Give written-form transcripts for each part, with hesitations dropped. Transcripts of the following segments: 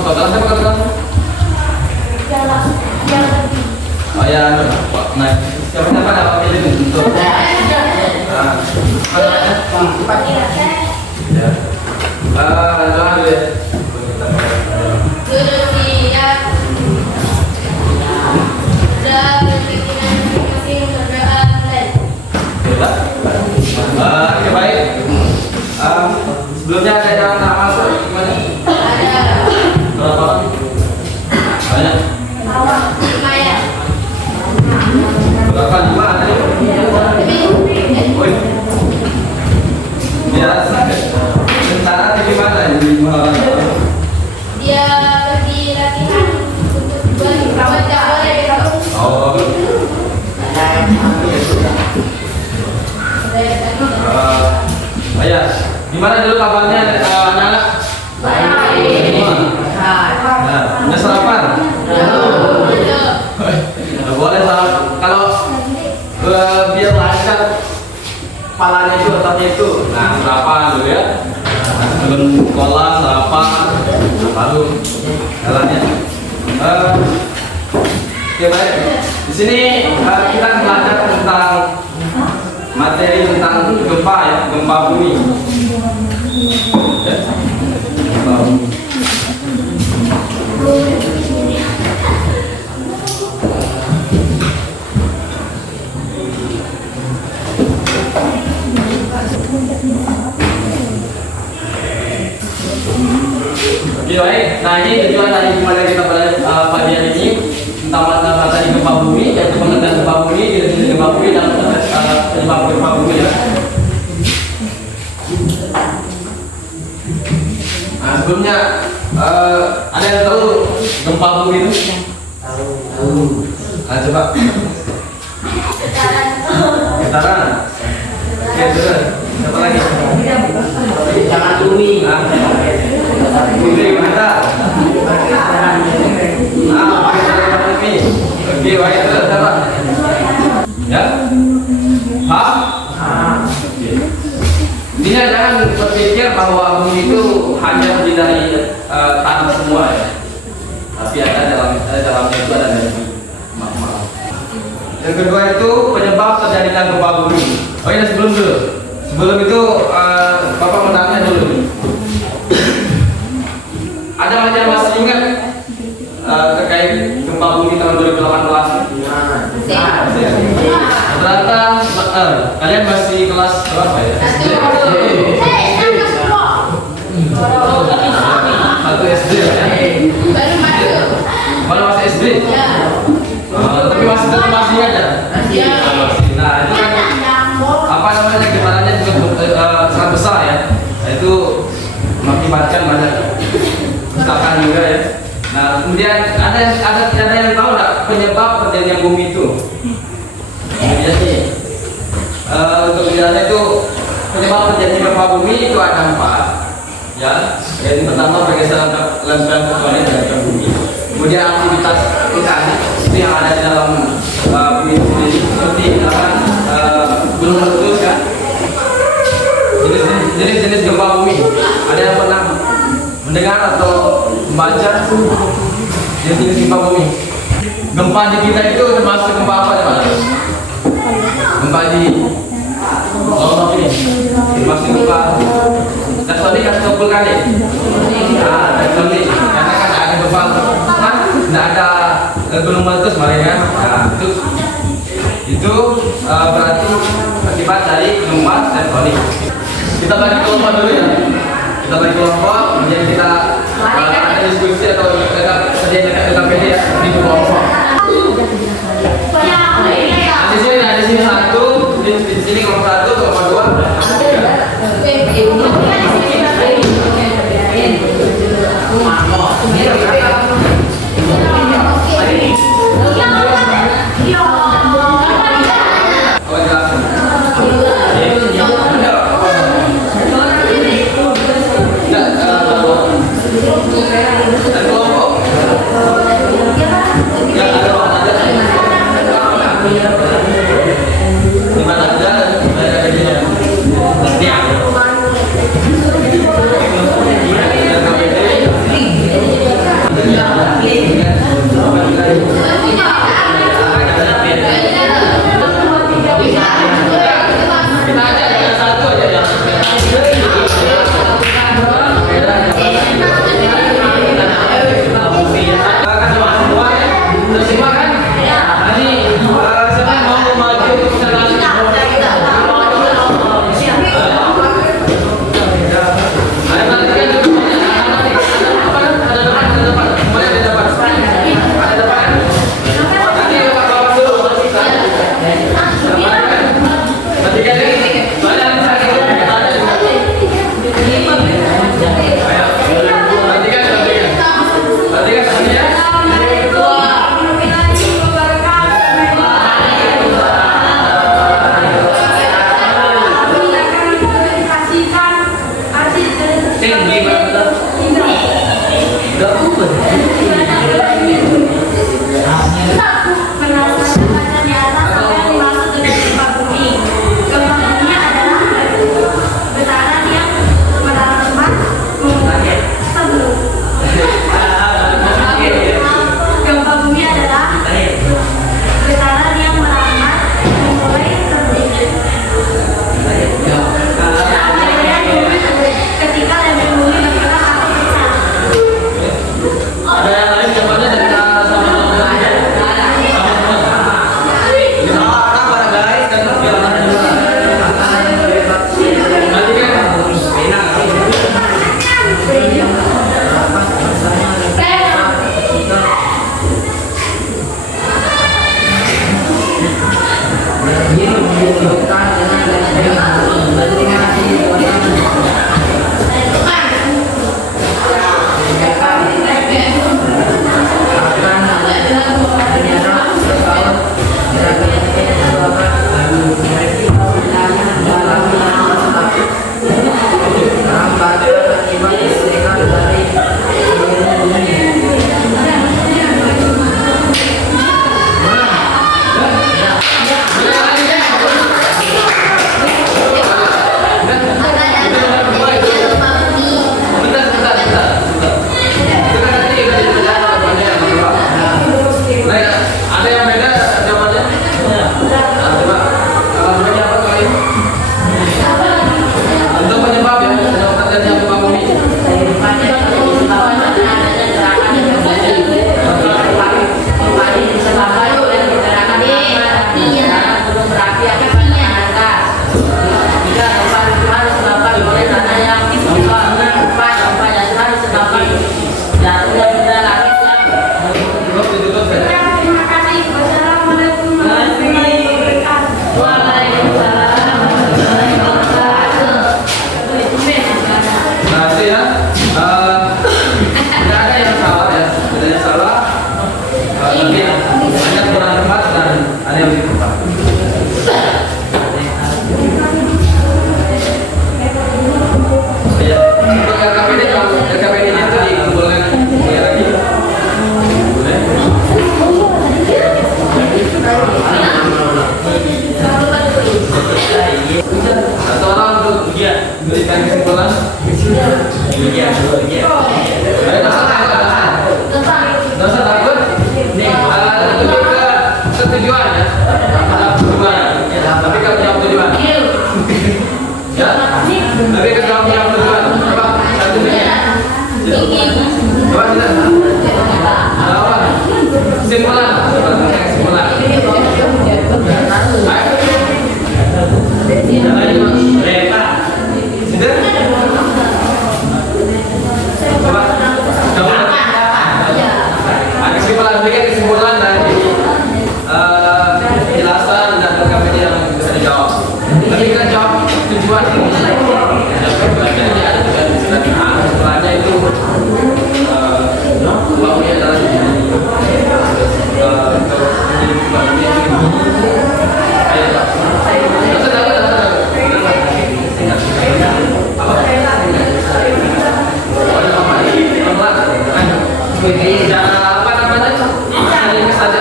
Kau gelas apa gelas? Oh ya, nah, siapa dapat pilih untuk? Nah, ya. Jangan dulu ya. Sudah siap. Sudah berpikiran masing-masing berdoa mulai. Oke, baik. Sebelumnya ada yang nama gimana? Ada. Berapa? Banyak. Lumayan. Berapa? 5 ada ya? Woi. Biasa. Tentara di mana ini? Dia pergi latihan untuk buat cabang gitu. Oh. Ayah, gimana dulu kabarnya anak-anak? Baik. Semua? Nah, udah sarapan? Nah, boleh sarapan. Kalau biar lancar kepalanya itu, otaknya itu. Nah, sarapan dulu ya. Sebelum sekolah, sarapan, baru jalannya. Oke, baik. Di sini kita belajar tentang materi tentang gempa ya, gempa bumi. Ya. Gempa bumi. Oke, baik. Nah, ini tujuan dari gimana kita belajar pagi hari ini tentang materi gempa bumi, yaitu pengertian gempa bumi, definisi gempa bumi dan penyebab gempa bumi ya. Nah, sebelumnya ada yang tahu gempa bumi itu? Tahu. Nah, coba. Getaran. Oke, terus. Apa lagi? Jangan bumi. Bumi gimana? Nah, bumi. Oke, baik, terus apa? Ya? Hah? Intinya jangan berpikir bahwa bumi itu hanya terdiri dari tanah semua ya. Tapi ada dalamnya itu ada energi magma. Yang kedua itu penyebab terjadinya gempa bumi. Oh iya, sebelum itu Bapak mau tanya dulu. Ada yang masih ingat terkait gempa bumi tahun 2018? Ternyata kalian masih kelas berapa ya? Satu SD ya? Baru masih SD? Tapi masih ada? Nah, itu kan apa namanya, getarannya juga sangat besar ya. Itu mengakibatkan banyak kerusakan juga ya. Nah, kemudian ada yang tahu nggak penyebab terjadinya bumi itu? Jadi untuk penjelasannya itu penyebab terjadinya gempa bumi itu ada 4 ya. Yang pertama pergeseran lempeng tektonik dari bumi. Kemudian aktivitas vulkanik itu yang ada di dalam bumi sendiri, seperti gunung meletus ya. Jenis-jenis gempa bumi. Ada yang pernah mendengar atau membaca jenis-jenis gempa bumi? Gempa di kita itu termasuk gempa apa ya, Pak? Gempa di ini termasuk gempa tektonik atau vulkanik? Tektonik. Karena kan ada gempa kan, tidak ada gunung meletus kemarin ya. Nah, itu berarti akibat dari gempa tektonik. Kita bagi kelompok dulu ya. Kita bagi kelompok, kemudian kita ada diskusi atau kerja dekat KPD ya di kelompok. Nah, di sini satu, di sini kelompok 1, kelompok 2. Ada yang lain jawabannya dari sama sama berikan kesimpulan. Nggak usah takut. Lebih ke ketujuan ya. Tujuan. Tapi kalau jawab tujuan. Ya. Lebih ke jawab tujuan. Coba satunya. Coba kita. Apa? Kesimpulan. Kesimpulan. Kesimpulan dari penjelasan dan KPD yang bisa dijawab. Tapi kan jawab tujuan ini. Jadi ada juga kesimpulannya itu bahwa adalah apa namanya? Ini saja.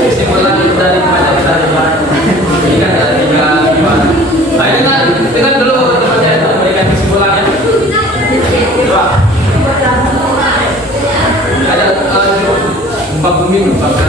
Kesimpulan dari pelajaran ini kan ada tiga gimana? Nah, dengan dulu memberikan kesimpulannya. Coba. Ada gempa bumi merupakan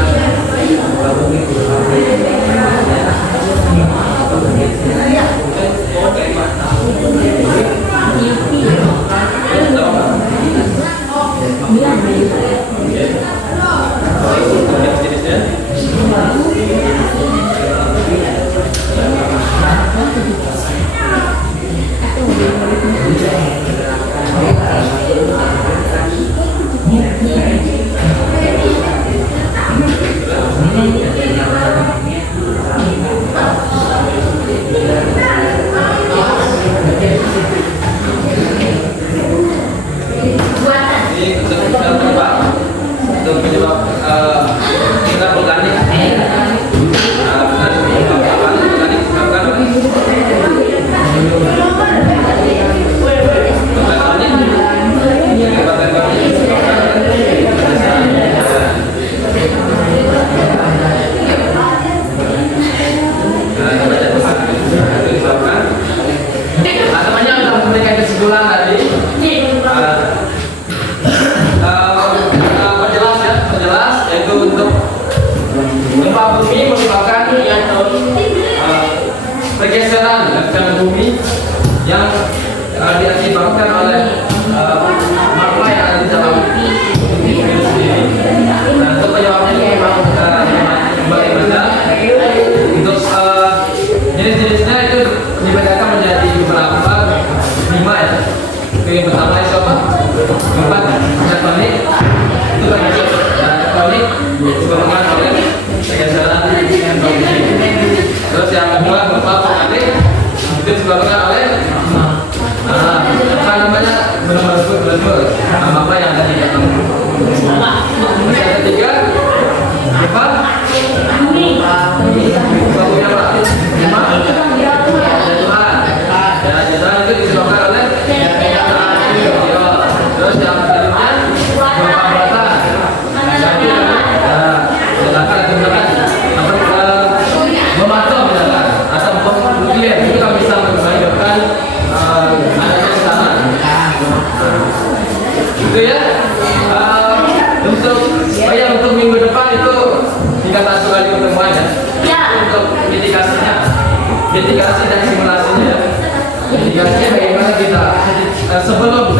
diakibatkan oleh magma yang ada di dalam virus ini. Dan untuk penyebabnya ini memang bagaimana? Untuk jenis-jenisnya itu dibedakan menjadi beberapa, 5 ya. Yang pertama itu apa? Empat, tektonik. Itu termasuk tektonik disebabkan oleh pergeseran tektonik. Terus yang kedua gempa vulkanik itu disebabkan oleh apa namanya, berlebur apa yang ada di dalam. Terus yang ketiga gempa punya apa? Jatuhan. Ya, jatuhan itu disebabkan oleh terus yang selanjutnya gempa beratan. Misalkan bom atom misalkan atau bom nuklir itu kan bisa menyebabkan adanya bencana. Gitu ya. Untuk minggu depan itu tinggal 1 kali pertemuan ya. Untuk mitigasi dan simulasinya. Mitigasinya bagaimana kita sebelum